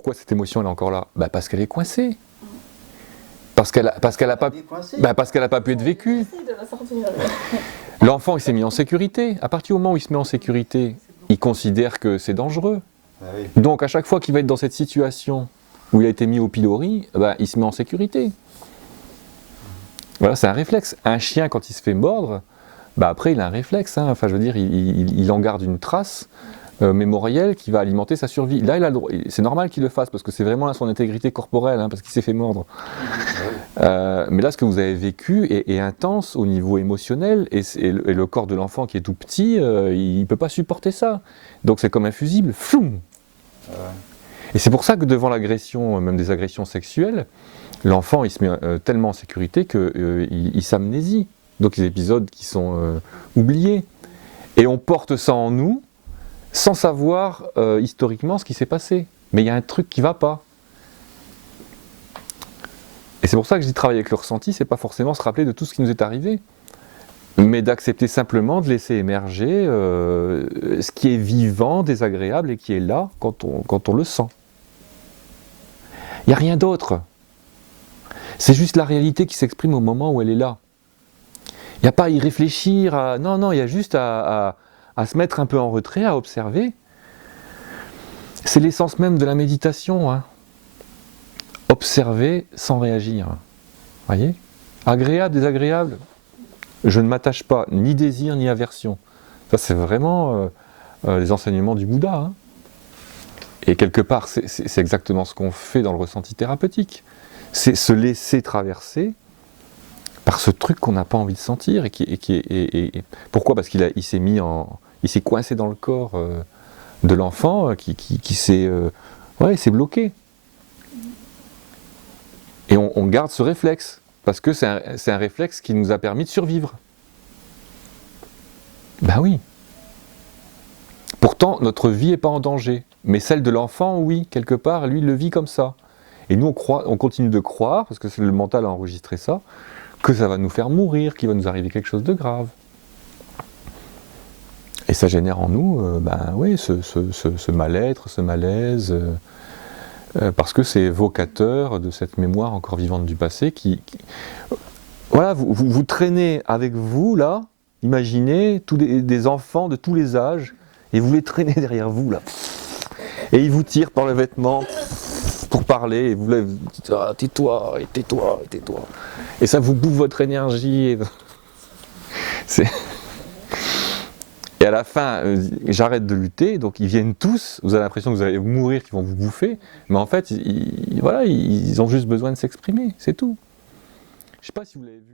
pourquoi cette émotion elle est encore là? Parce qu'elle est coincée. Parce qu'elle n'a pas, pas pu être vécue. L'enfant il s'est mis en sécurité. À partir du moment où il se met en sécurité, il considère que c'est dangereux. Donc à chaque fois qu'il va être dans cette situation où il a été mis au pilori, il se met en sécurité. Voilà, c'est un réflexe. Un chien, quand il se fait mordre, après il a un réflexe. Hein. Enfin, je veux dire, il en garde une trace mémorielle qui va alimenter sa survie. Là, il a le droit. C'est normal qu'il le fasse parce que c'est vraiment son intégrité corporelle, hein, parce qu'il s'est fait mordre. Mais là, ce que vous avez vécu est intense au niveau émotionnel et le corps de l'enfant qui est tout petit, il ne peut pas supporter ça. Donc c'est comme un fusible, floum. Et c'est pour ça que devant l'agression, même des agressions sexuelles, l'enfant il se met tellement en sécurité qu'il s'amnésie. Donc les épisodes qui sont oubliés. Et on porte ça en nous sans savoir historiquement ce qui s'est passé. Mais il y a un truc qui ne va pas. Et c'est pour ça que je dis travailler avec le ressenti, c'est pas forcément se rappeler de tout ce qui nous est arrivé, mais d'accepter simplement de laisser émerger ce qui est vivant, désagréable et qui est là quand on le sent. Il n'y a rien d'autre. C'est juste la réalité qui s'exprime au moment où elle est là. Il n'y a pas à y réfléchir, non, il y a juste à se mettre un peu en retrait, à observer. C'est l'essence même de la méditation. Hein. Observer sans réagir. Voyez ? Agréable, désagréable. Je ne m'attache pas, ni désir, ni aversion. Ça, c'est vraiment les enseignements du Bouddha. Hein. Et quelque part, c'est exactement ce qu'on fait dans le ressenti thérapeutique. C'est se laisser traverser par ce truc qu'on n'a pas envie de sentir. Pourquoi ? Parce qu'il s'est mis il s'est coincé dans le corps de l'enfant qui s'est bloqué. Et on garde ce réflexe, parce que c'est un réflexe qui nous a permis de survivre. Ben oui. Pourtant, notre vie n'est pas en danger. Mais celle de l'enfant, oui, quelque part, lui, il le vit comme ça. Et nous, on continue de croire, parce que c'est le mental a enregistré ça, que ça va nous faire mourir, qu'il va nous arriver quelque chose de grave. Et ça génère en nous, ce mal-être, ce malaise... parce que c'est évocateur de cette mémoire encore vivante du passé voilà, vous traînez avec vous, là, imaginez, des enfants de tous les âges, et vous les traînez derrière vous, là. Et ils vous tirent par le vêtement pour parler, et vous dites « tais-toi, et tais-toi, et tais-toi ». Et ça vous bouffe votre énergie. Et à la fin, j'arrête de lutter, donc ils viennent tous, vous avez l'impression que vous allez mourir, qu'ils vont vous bouffer, mais en fait, ils ont juste besoin de s'exprimer, c'est tout. Je ne sais pas si vous l'avez vu.